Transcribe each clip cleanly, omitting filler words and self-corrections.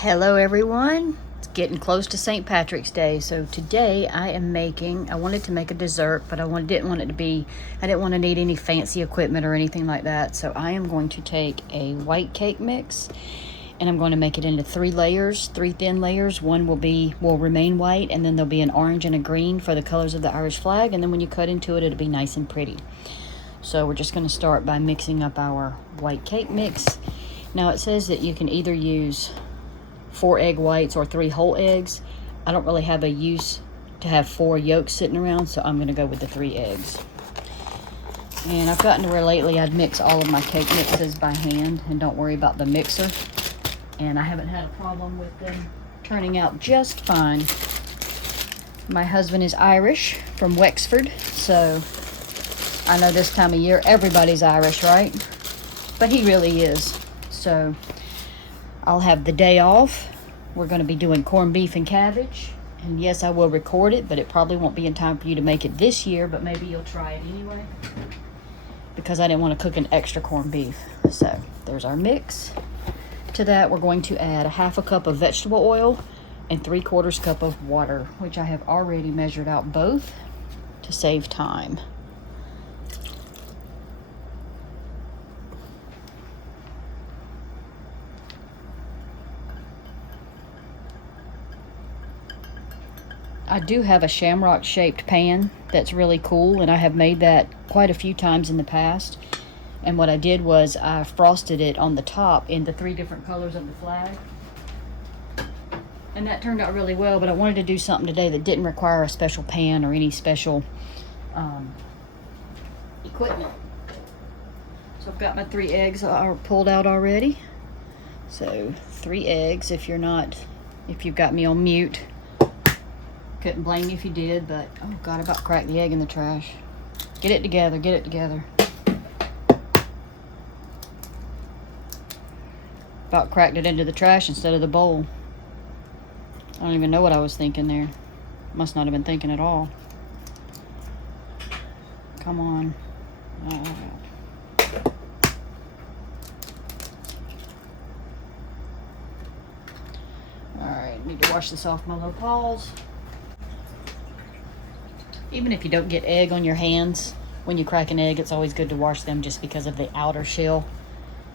Hello everyone. It's getting close to St. Patrick's Day, so today I wanted to make a dessert, but I didn't want to need any fancy equipment or anything like that. So I am going to take a white cake mix and I'm going to make it into three thin layers. One will remain white, and then there'll be an orange and a green for the colors of the Irish flag, and then when you cut into it, it'll be nice and pretty. So we're just going to start by mixing up our white cake mix. Now it says that you can either use 4 egg whites or 3 whole eggs. I don't really have a use to have 4 yolks sitting around, so I'm going to go with the 3 eggs. And I've gotten to where lately I'd mix all of my cake mixes by hand and don't worry about the mixer. And I haven't had a problem with them turning out just fine. My husband is Irish from Wexford, so I know this time of year everybody's Irish, right? But he really is. So I'll have the day off. We're going to be doing corned beef and cabbage. And yes, I will record it, but it probably won't be in time for you to make it this year, but maybe you'll try it anyway, because I didn't want to cook an extra corned beef. So there's our mix. To that, we're going to add a 1/2 cup of vegetable oil and 3/4 cup of water, which I have already measured out both to save time. I do have a shamrock shaped pan that's really cool, and I have made that quite a few times in the past. And what I did was I frosted it on the top in the 3 different colors of the flag. And that turned out really well, but I wanted to do something today that didn't require a special pan or any special equipment. So I've got my 3 eggs are pulled out already. So 3 eggs, if you've got me on mute. Couldn't blame you if you did, but oh God, I about cracked the egg in the trash. Get it together, get it together. About cracked it into the trash instead of the bowl. I don't even know what I was thinking there. Must not have been thinking at all. Come on. Alright, need to wash this off my low paws. Even if you don't get egg on your hands, when you crack an egg, it's always good to wash them just because of the outer shell.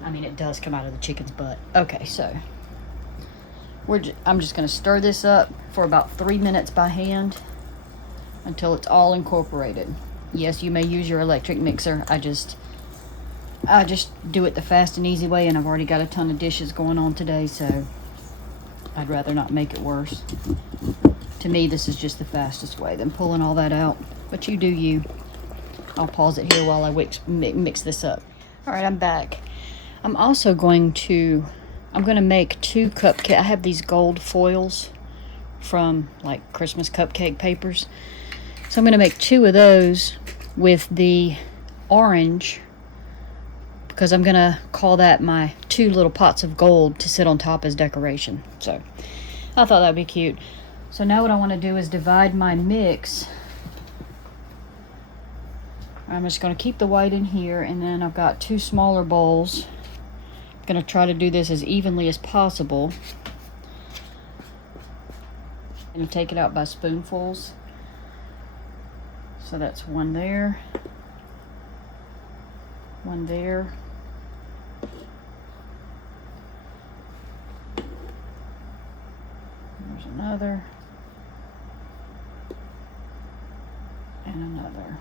I mean, it does come out of the chicken's butt. Okay, so I'm just going to stir this up for about 3 minutes by hand until it's all incorporated. Yes, you may use your electric mixer. I just do it the fast and easy way, and I've already got a ton of dishes going on today, so I'd rather not make it worse. To me, this is just the fastest way than pulling all that out. But you do you. I'll pause it here while I mix this up. All right, I'm back. I'm going to make 2 cupcakes. I have these gold foils from like Christmas cupcake papers. So I'm going to make 2 of those with the orange, because I'm going to call that my 2 little pots of gold to sit on top as decoration. So I thought that'd be cute. So now what I want to do is divide my mix. I'm just going to keep the white in here, and then I've got 2 smaller bowls. I'm going to try to do this as evenly as possible. I'm going to take it out by spoonfuls. So that's 1 there, 1 there. There's another. And another.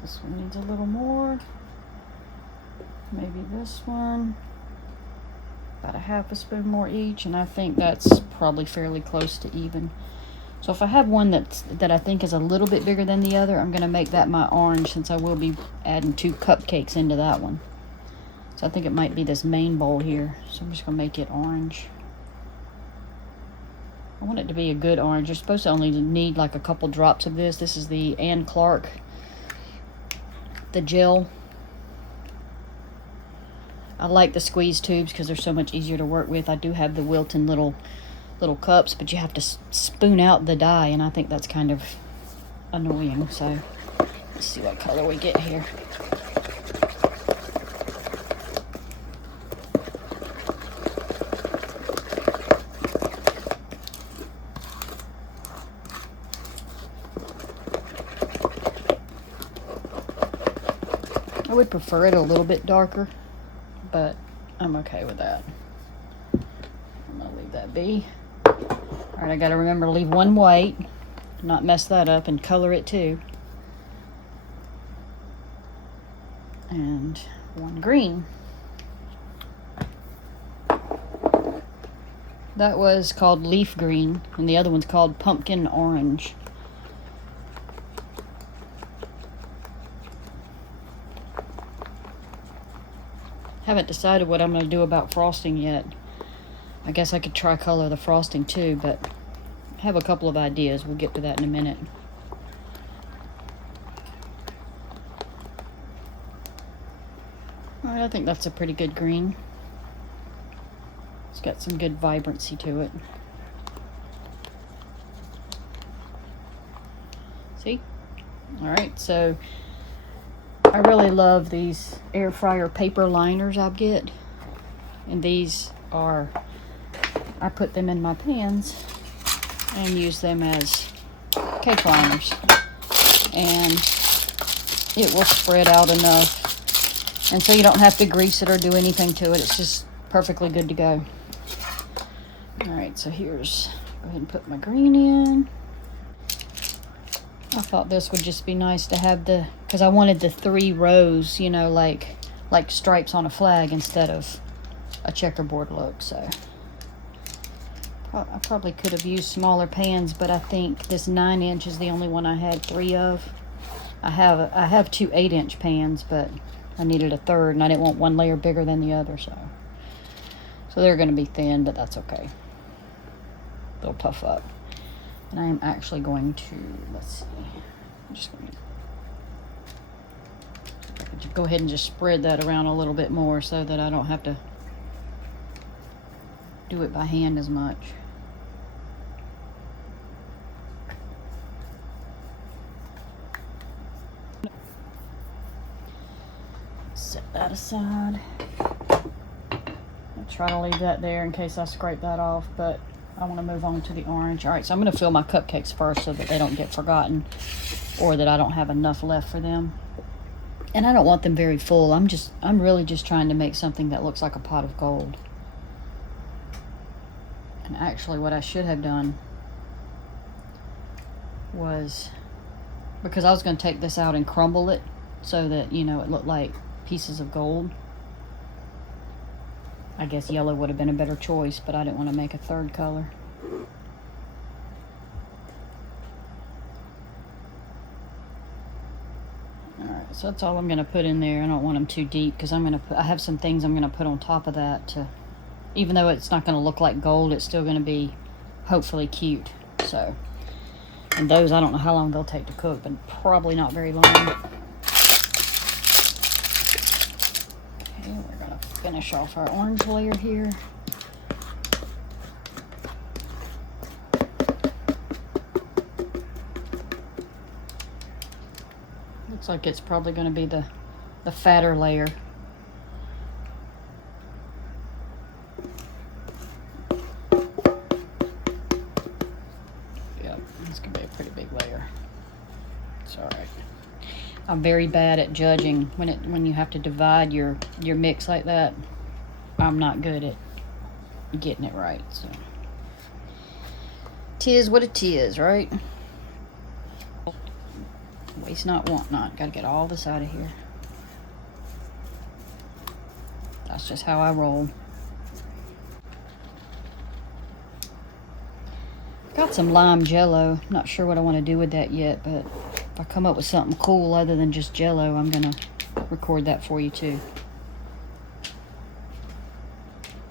This one needs a little more. Maybe this one. About a 1/2 spoon more each, and I think that's probably fairly close to even. So if I have one that I think is a little bit bigger than the other, I'm going to make that my orange, since I will be adding 2 cupcakes into that one. So I think it might be this main bowl here. So I'm just going to make it orange. I want it to be a good orange. You're supposed to only need like a couple drops of this. This is the Ann Clark, the gel. I like the squeeze tubes because they're so much easier to work with. I do have the Wilton little cups, but you have to spoon out the dye, and I think that's kind of annoying. So let's see what color we get here. would prefer it a little bit darker, but I'm okay with that. I'm gonna leave that be. All right, I gotta remember to leave one white, not mess that up, and color it too. And one green. That was called leaf green, and the other one's called pumpkin orange. Haven't decided what I'm going to do about frosting yet. I guess I could try color the frosting too, but I have a couple of ideas. We'll get to that in a minute. All right, I think that's a pretty good green. It's got some good vibrancy to it. See? All right, so I really love these air fryer paper liners I get. And these are, I put them in my pans and use them as cake liners. And it will spread out enough. And so you don't have to grease it or do anything to it. It's just perfectly good to go. Alright, so here's, go ahead and put my green in. I thought this would just be nice to have the, because I wanted the 3 rows, you know, like stripes on a flag instead of a checkerboard look. So I probably could have used smaller pans, but I think this 9-inch is the only one I had 3 of. I have 2 8-inch pans, but I needed a third, and I didn't want one layer bigger than the other, so they're going to be thin, but that's okay. They'll puff up. And I am actually going to, let's see, I'm just going to go ahead and just spread that around a little bit more so that I don't have to do it by hand as much. Set that aside. I'll try to leave that there in case I scrape that off, but I want to move on to the orange. All right, so I'm going to fill my cupcakes first so that they don't get forgotten or that I don't have enough left for them. And I don't want them very full. I'm really just trying to make something that looks like a pot of gold. And actually what I should have done was, because I was going to take this out and crumble it so that, you know, it looked like pieces of gold. I guess yellow would have been a better choice, but I didn't want to make a third color. Alright, so that's all I'm going to put in there. I don't want them too deep because I have some things I'm going to put on top of that to, even though it's not going to look like gold, it's still going to be hopefully cute. So, and those, I don't know how long they'll take to cook, but probably not very long. Finish off our orange layer here. Looks like it's probably going to be the fatter layer. Yep, it's going to be a pretty big layer. It's all right. I'm very bad at judging when you have to divide your mix like that. I'm not good at getting it right. So, 'tis what it is, right? Waste not, want not. Gotta get all this out of here. That's just how I roll. Got some lime jello. Not sure what I want to do with that yet, but if I come up with something cool other than just jello, I'm gonna record that for you too.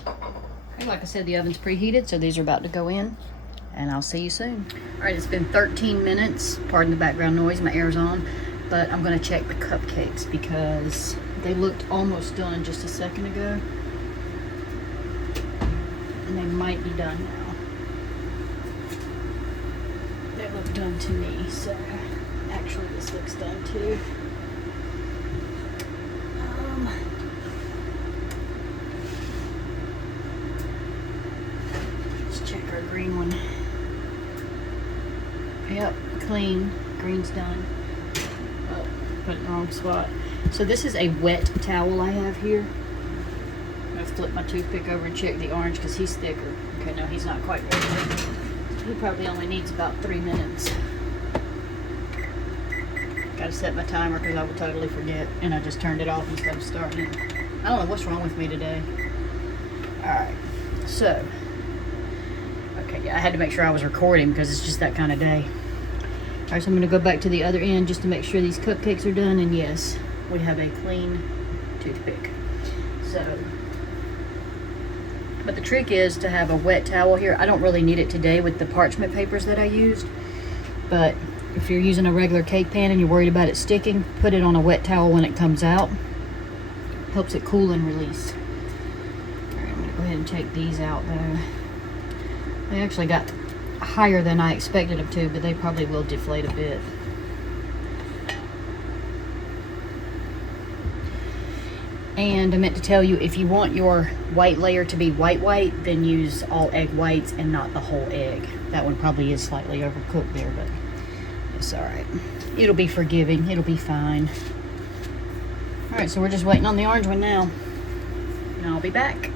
Okay, like I said, the oven's preheated, so these are about to go in, and I'll see you soon. All right, it's been 13 minutes. Pardon the background noise, my air's on, but I'm gonna check the cupcakes because they looked almost done just a second ago, and they might be done now. They look done to me, so actually this looks done too. Let's check our green one. Yep, clean. Green's done. Oh, put it in the wrong spot. So this is a wet towel I have here. I'm gonna flip my toothpick over and check the orange because he's thicker. Okay, no, he's not quite ready. He probably only needs about 3 minutes. Gotta set my timer because I will totally forget, and I just turned it off instead of starting it. I don't know what's wrong with me today. Alright, so, okay, yeah, I had to make sure I was recording because it's just that kind of day. Alright, so I'm gonna go back to the other end just to make sure these cupcakes are done, and yes, we have a clean toothpick. So, but the trick is to have a wet towel here. I don't really need it today with the parchment papers that I used, but if you're using a regular cake pan and you're worried about it sticking, put it on a wet towel when it comes out. Helps it cool and release. Alright, I'm gonna go ahead and take these out though. They actually got higher than I expected them to, but they probably will deflate a bit. And I meant to tell you, if you want your white layer to be white, then use all egg whites and not the whole egg. That one probably is slightly overcooked there, but it's alright. It'll be forgiving. It'll be fine. Alright, so we're just waiting on the orange one now. And I'll be back.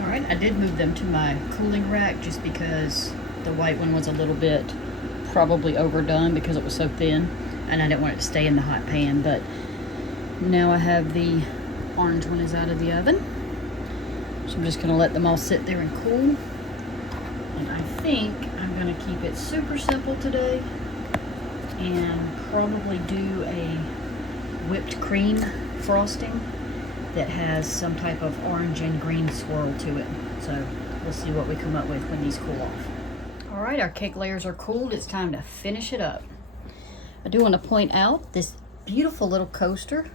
Alright, I did move them to my cooling rack just because the white one was a little bit probably overdone because it was so thin. And I didn't want it to stay in the hot pan. But now I have the orange one is out of the oven. So I'm just going to let them all sit there and cool. And I think I'm going to keep it super simple today. And probably do a whipped cream frosting that has some type of orange and green swirl to it. So we'll see what we come up with when these cool off. Alright, our cake layers are cooled. It's time to finish it up. I do want to point out this beautiful little coaster.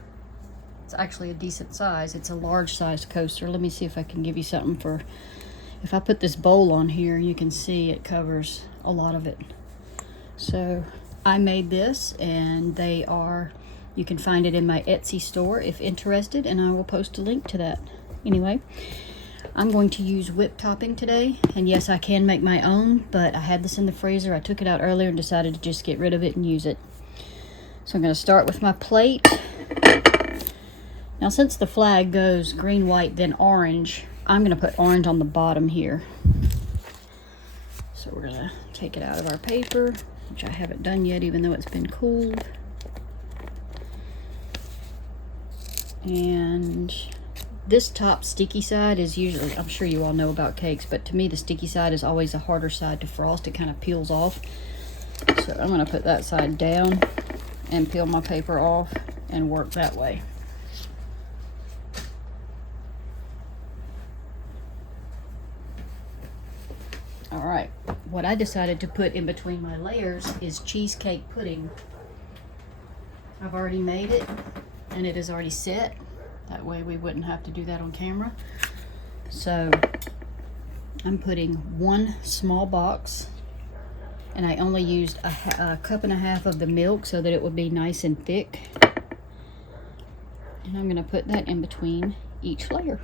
It's actually a decent size. It's a large sized coaster. Let me see if I can give you something for, if I put this bowl on here, you can see it covers a lot of it. So I made this, and they are, you can find it in my Etsy store if interested, and I will post a link to that. Anyway, I'm going to use whipped topping today, and yes, I can make my own, but I had this in the freezer. I took it out earlier and decided to just get rid of it and use it. So I'm going to start with my plate. Now, since the flag goes green, white, then orange, I'm going to put orange on the bottom here. So we're going to take it out of our paper, which I haven't done yet, even though it's been cooled. And this top sticky side is usually, I'm sure you all know about cakes, but to me the sticky side is always the harder side to frost. It kind of peels off. So I'm going to put that side down and peel my paper off and work that way. Alright, what I decided to put in between my layers is cheesecake pudding. I've already made it, and it is already set. That way we wouldn't have to do that on camera. So I'm putting one small box, and I only used a cup and a half of the milk so that it would be nice and thick. And I'm going to put that in between each layer,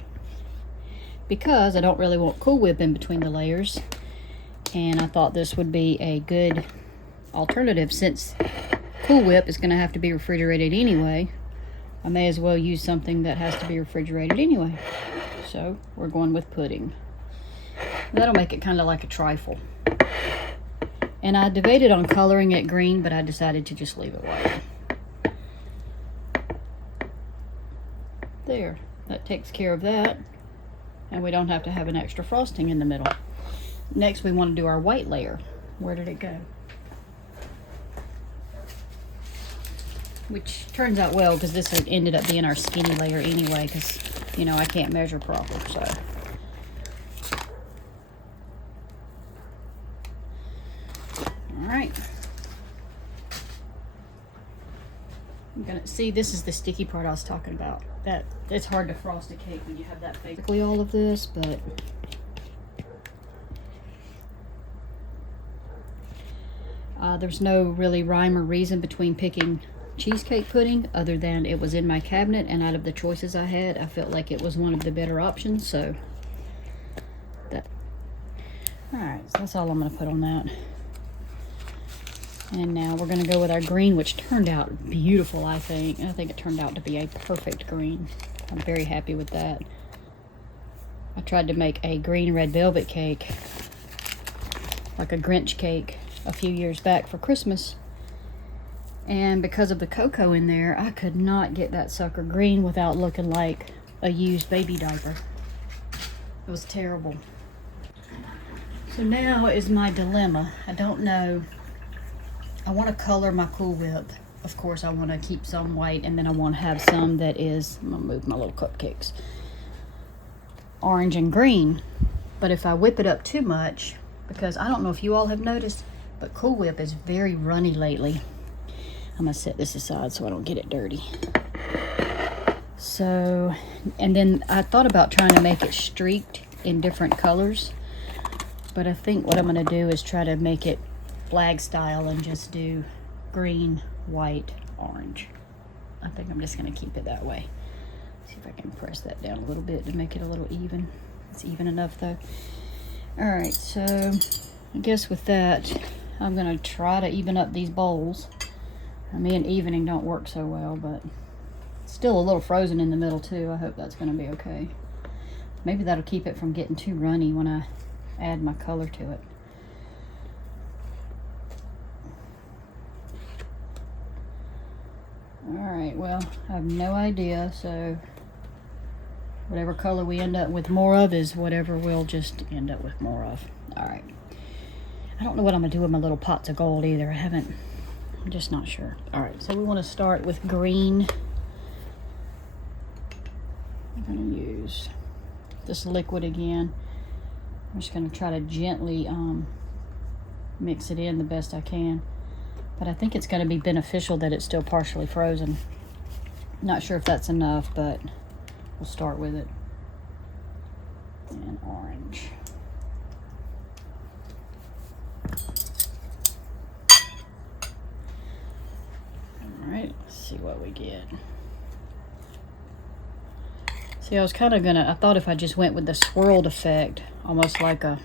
because I don't really want Cool Whip in between the layers. And I thought this would be a good alternative. Since Cool Whip is going to have to be refrigerated anyway, I may as well use something that has to be refrigerated anyway. So we're going with pudding. That'll make it kind of like a trifle. And I debated on coloring it green, but I decided to just leave it white. There, that takes care of that. And we don't have to have an extra frosting in the middle. Next, we want to do our white layer. Where did it go? Which turns out well, because this ended up being our skinny layer anyway, because, you know, I can't measure proper, so. Alright. I'm gonna see, this is the sticky part I was talking about. That it's hard to frost a cake when you have that basically all of this, but there's no really rhyme or reason between picking cheesecake pudding other than it was in my cabinet, and out of the choices I had, I felt like it was one of the better options. So that, all right, so that's all I'm going to put on that. And now we're gonna go with our green, which turned out beautiful, I think. I think it turned out to be a perfect green. I'm very happy with that. I tried to make a green red velvet cake, like a Grinch cake, a few years back for Christmas. And because of the cocoa in there, I could not get that sucker green without looking like a used baby diaper. It was terrible. So now is my dilemma. I don't know. I want to color my Cool Whip. Of course, I want to keep some white, and then I want to have some that is, I'm going to move my little cupcakes, orange and green. But if I whip it up too much, because I don't know if you all have noticed, but Cool Whip is very runny lately. I'm going to set this aside so I don't get it dirty. So, and then I thought about trying to make it streaked in different colors. But I think what I'm going to do is try to make it flag style and just do green, white, orange. I think I'm just going to keep it that way. See if I can press that down a little bit to make it a little even. It's even enough though. Alright, so I guess with that, I'm going to try to even up these bowls. I mean, evening don't work so well, but it's still a little frozen in the middle too. I hope that's going to be okay. Maybe that'll keep it from getting too runny when I add my color to it. Alright, well, I have no idea, so whatever color we end up with more of is whatever we'll just end up with more of. Alright. I don't know what I'm going to do with my little pots of gold either. I'm just not sure. Alright, so we want to start with green. I'm going to use this liquid again. I'm just going to try to gently mix it in the best I can. But I think it's going to be beneficial that it's still partially frozen. Not sure if that's enough, but we'll start with it. And orange. Alright, let's see what we get. See, I was kind of gonna, I thought if I just went with the swirled effect, almost like a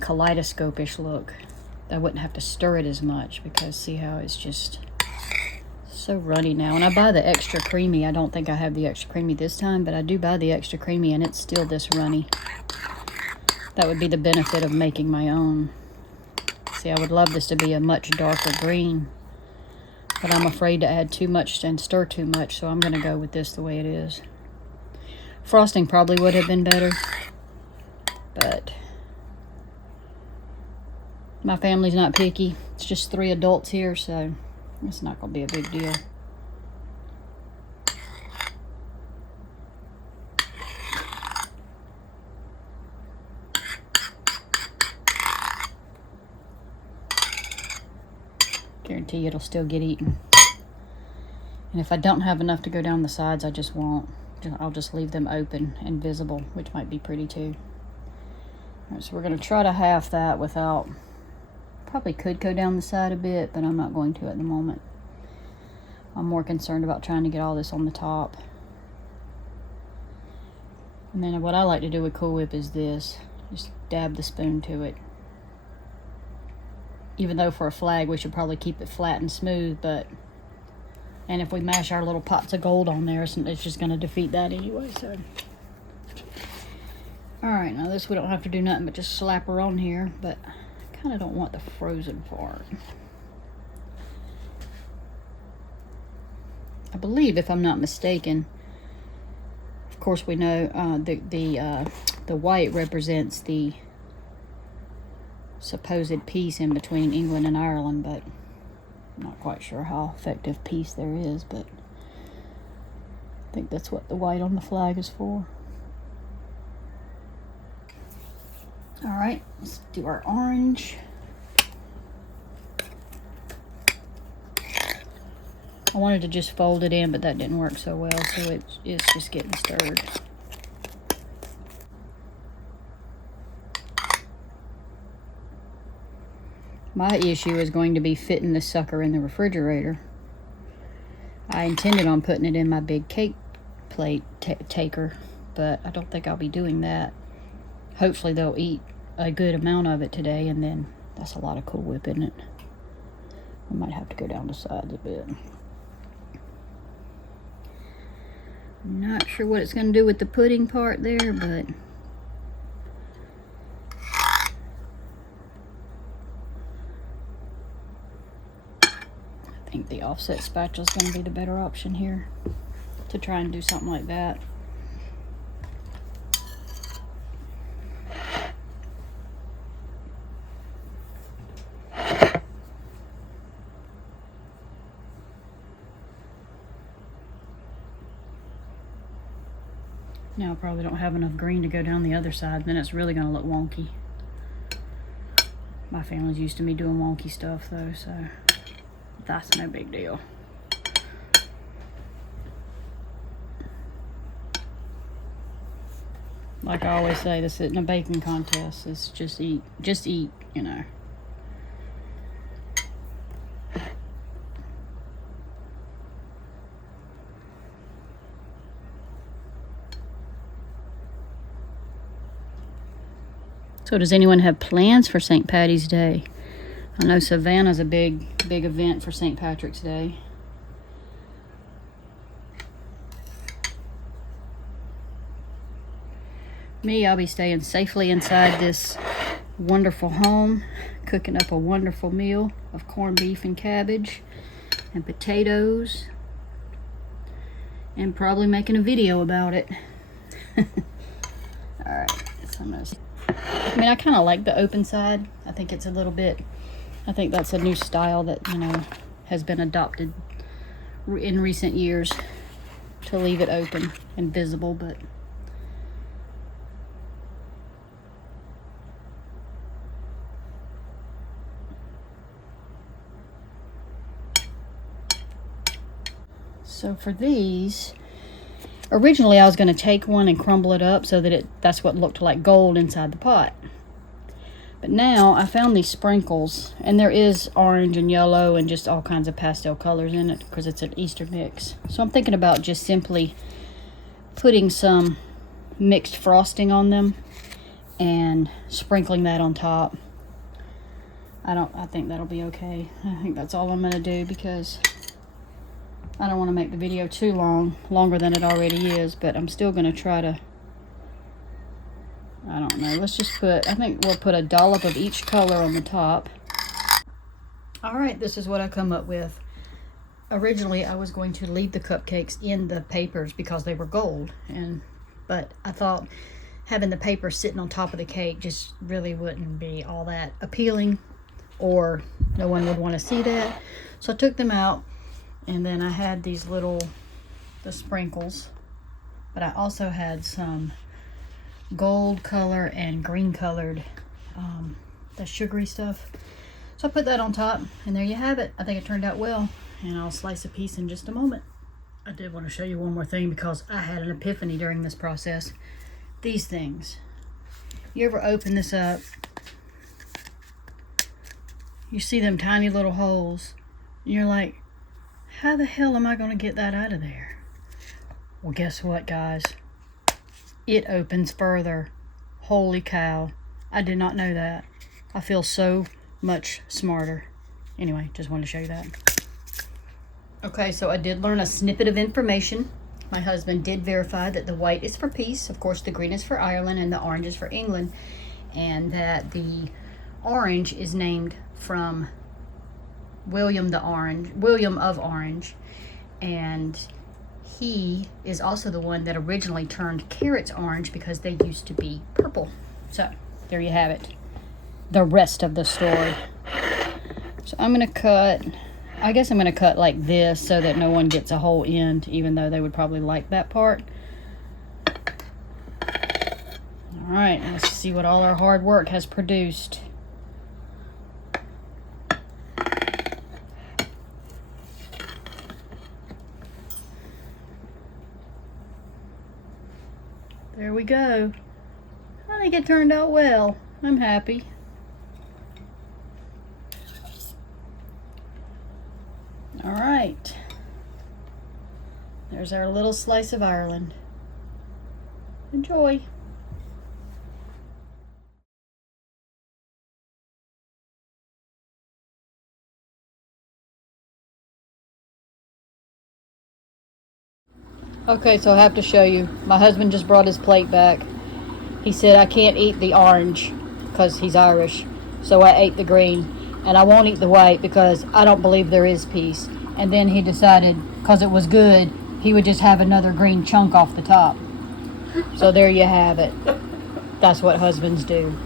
kaleidoscope-ish look, I wouldn't have to stir it as much, because see how it's just so runny now. And I buy the extra creamy. I don't think I have the extra creamy this time, but I do buy the extra creamy and it's still this runny. That would be the benefit of making my own. See, I would love this to be a much darker green, but I'm afraid to add too much and stir too much, so I'm going to go with this the way it is. Frosting probably would have been better, but my family's not picky. It's just 3 adults here, so it's not going to be a big deal. Guarantee it'll still get eaten. And if I don't have enough to go down the sides, I just won't. I'll just leave them open and visible, which might be pretty too. All right, so we're going to try to half that without, probably could go down the side a bit, but I'm not going to at the moment. I'm more concerned about trying to get all this on the top. And then what I like to do with Cool Whip is this. Just dab the spoon to it. Even though for a flag we should probably keep it flat and smooth, but and if we mash our little pots of gold on there, it's just going to defeat that anyway. So, alright, now this we don't have to do nothing but just slap her on here, but I kind of don't want the frozen part. I believe, if I'm not mistaken, of course we know the white represents the supposed peace in between England and Ireland, but I'm not quite sure how effective peace there is, but I think that's what the white on the flag is for. Alright, let's do our orange. I wanted to just fold it in, but that didn't work so well, so it's just getting stirred. My issue is going to be fitting this sucker in the refrigerator. I intended on putting it in my big cake plate taker, but I don't think I'll be doing that. Hopefully they'll eat a good amount of it today, and then that's a lot of Cool Whip, isn't it? I might have to go down the sides a bit. I'm not sure what it's going to do with the pudding part there, but I think the offset spatula is going to be the better option here to try and do something like that. Now I probably don't have enough green to go down the other side, then it's really going to look wonky. My family's used to me doing wonky stuff though, so that's no big deal. Like I always say, this isn't a baking contest. It's just eat, you know. So does anyone have plans for St. Patty's Day? I know Savannah's a big event for St. Patrick's Day. Me, I'll be staying safely inside this wonderful home, cooking up a wonderful meal of corned beef and cabbage and potatoes, and probably making a video about it. Alright, so I'm gonna... I mean, I kind of like the open side. I think it's a little bit, I think that's a new style that, you know, has been adopted in recent years, to leave it open and visible, but so for these, originally I was going to take one and crumble it up so that that's what looked like gold inside the pot. But now I found these sprinkles, and there is orange and yellow and just all kinds of pastel colors in it because it's an Easter mix. So I'm thinking about just simply putting some mixed frosting on them and sprinkling that on top. I think that'll be okay. I think that's all I'm going to do because I don't want to make the video too long, longer than it already is, but I'm still going to try to, I don't know, let's just put, I think we'll put a dollop of each color on the top. Alright, this is what I come up with. Originally, I was going to leave the cupcakes in the papers because they were gold, but I thought having the paper sitting on top of the cake just really wouldn't be all that appealing, or no one would want to see that. So I took them out, and then I had these the sprinkles, but I also had some gold color and green colored, the sugary stuff. So I put that on top, and there you have it. I think it turned out well, and I'll slice a piece in just a moment. I did want to show you one more thing because I had an epiphany during this process. These things. You ever open this up? You see them tiny little holes, and you're like, how the hell am I going to get that out of there? Well, guess what, guys? It opens further. Holy cow. I did not know that. I feel so much smarter. Anyway, just wanted to show you that. Okay, so I did learn a snippet of information. My husband did verify that the white is for peace. Of course, the green is for Ireland and the orange is for England. And that the orange is named from William of Orange. And he is also the one that originally turned carrots orange because they used to be purple. So there you have it, the rest of the story. So I'm gonna cut, I guess I'm gonna cut like this so that no one gets a whole end, even though they would probably like that part. All right, let's see what all our hard work has produced. There we go. I think it turned out well. I'm happy. All right. There's our little slice of Ireland. Enjoy. Okay, so I have to show you. My husband just brought his plate back. He said I can't eat the orange because he's Irish. So I ate the green. And I won't eat the white because I don't believe there is peace. And then he decided, because it was good, he would just have another green chunk off the top. So there you have it. That's what husbands do.